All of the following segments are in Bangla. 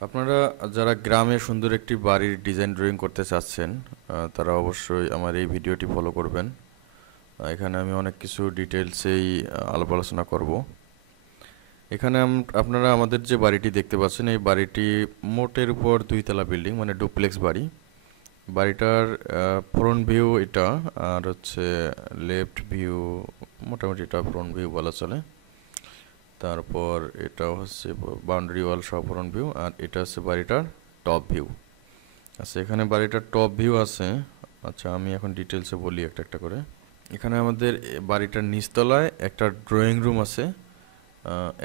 আপনারা যারা গ্রামে সুন্দর একটি বাড়ির ডিজাইন ড্রয়িং করতে চাচ্ছেন, তারা অবশ্যই আমার এই ভিডিওটি ফলো করবেন। এখানে আমি অনেক কিছু ডিটেলসেই আলাপ আলোচনা করব। এখানে আপনারা আমাদের যে বাড়িটি দেখতে পাচ্ছেন, এই বাড়িটি মোটের উপর 2 তলা বিল্ডিং, মানে ডুপ্লেক্স বাড়ি। বাড়িটার ফ্রন্ট ভিউ এটা, আর হচ্ছে লেফট ভিউ, মোটামুটি এটা ফ্রন্ট ভিউ বলা চলে। তারপর এটা হচ্ছে বাউন্ডারি ওয়াল সহ ফ্রন্ট ভিউ, আর এটা হচ্ছে বাড়িটার টপ ভিউ। আচ্ছা, এখানে বাড়িটার টপ ভিউ আছে। আচ্ছা, আমি এখন ডিটেলসে বলি একটা একটা করে। এখানে আমাদের বাড়িটার নিচতলায় একটা ড্রয়িং রুম আছে,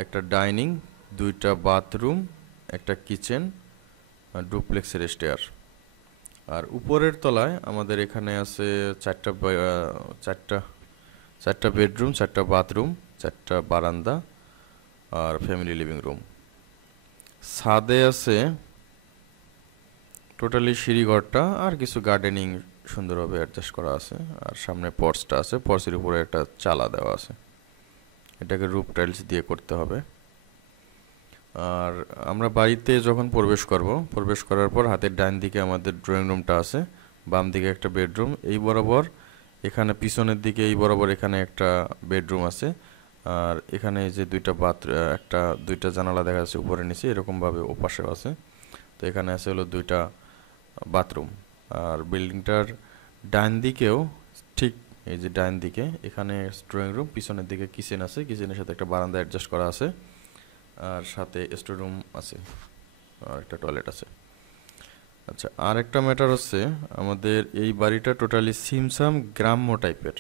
একটা ডাইনিং, 2টা বাথরুম, একটা কিচেন, ডুপ্লেক্সের স্টেয়ার। আর উপরের তলায় আমাদের এখানে আছে চারটা চারটা বেডরুম, 4টা বাথরুম, 4টা বারান্দা, আর ফ্যামিলি লিভিং রুম। ছাদে আছে টোটালি সিঁড়িঘরটা, আর কিছু গার্ডেনিং সুন্দরভাবে অ্যাডজাস্ট করা আছে। আর সামনে পর্চটা আছে, পর্চের উপরে একটা চালা দেওয়া আছে। এটাকে রুফ টাইলস দিয়ে করতে হবে। আর আমরা বাড়িতে যখন প্রবেশ করার পর হাতের ডান দিকে আমাদের ড্রয়িং রুমটা আছে, বাম দিকে একটা বেডরুম, এই বরাবর এখানে পিছনের দিকে এই বরাবর এখানে একটা বেডরুম আছে। আর এখানে যে 2টা জানালা দেখা যাচ্ছে উপরে নিচে, এরকমভাবে ওপাশেও আছে। তো এখানে আছে হলো 2টা বাথরুম। আর বিল্ডিংটার ডান দিকেও ঠিক এই যে ডান দিকে এখানে ড্রয়িং রুম, পিছনের দিকে কিচেন আছে, কিচেনের সাথে একটা বারান্দা অ্যাডজাস্ট করা আছে, আর সাথে স্টোর রুম আছে, আর একটা টয়লেট আছে। আচ্ছা, আর একটা ম্যাটার হচ্ছে, আমাদের এই বাড়িটা টোটালি সিমসাম গ্রাম্য টাইপের।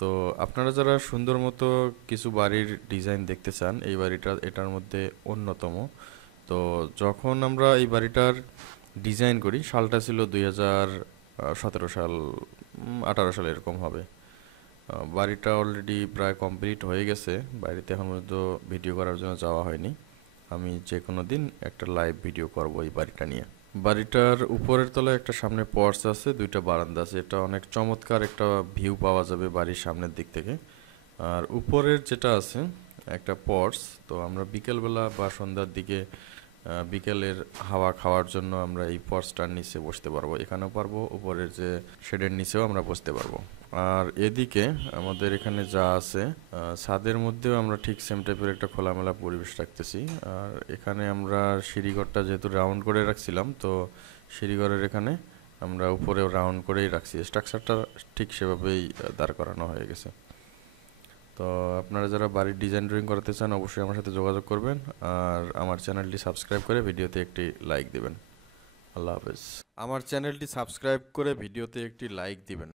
তো আপনারা যারা সুন্দর মতো কিছু বাড়ির ডিজাইন দেখতে চান, এই বাড়িটা এটার মধ্যে অন্যতম। তো যখন আমরা এই বাড়িটার ডিজাইন করি, সালটা ছিল 2017 সাল, 18 সাল এরকম হবে। বাড়িটা অলরেডি প্রায় কমপ্লিট হয়ে গেছে। বাড়িতে এখন পর্যন্ত ভিডিও করার জন্য যাওয়া হয়নি। আমি যে কোনো দিন একটা লাইভ ভিডিও করব এই বাড়িটা নিয়ে। বাড়িটার উপরের তলায় একটা সামনে পর্চ আছে, 2টা বারান্দা আছে। এটা অনেক চমৎকার একটা ভিউ পাওয়া যাবে বাড়ির সামনের দিক থেকে। আর উপরের যেটা আছে একটা পর্চ, তো আমরা বিকেলবেলা বা সন্ধ্যার দিকে বিকেলের হাওয়া খাওয়ার জন্য আমরা এই পর্চটার নিচে বসতে পারবো, এখানেও পারবো, উপরের যে শেডের নিচেও আমরা বসতে পারবো। আর এদিকে আমাদের এখানে যা আছে, ছাদের মধ্যেও আমরা ঠিক সেম টাইপের একটা খোলামেলা পরিবেশ রাখতেছি। আর এখানে আমরা সিঁড়িঘরটা যেহেতু রাউন্ড করে রাখছিলাম, তো সিঁড়িঘরের এখানে আমরা উপরেও রাউন্ড করেই রাখছি, স্ট্রাকচারটা ঠিক সেভাবেই দাঁড় করানো হয়ে গেছে। তো আপনারা যারা বাড়ির ডিজাইন ড্রয়িং করাতে চান, অবশ্যই আমার সাথে যোগাযোগ করবেন। আর আমার চ্যানেলটি সাবস্ক্রাইব করে ভিডিওতে একটি লাইক দিবেন। আল্লাহ হাফেজ। আমার চ্যানেলটি সাবস্ক্রাইব করে ভিডিওতে একটি লাইক দিবেন।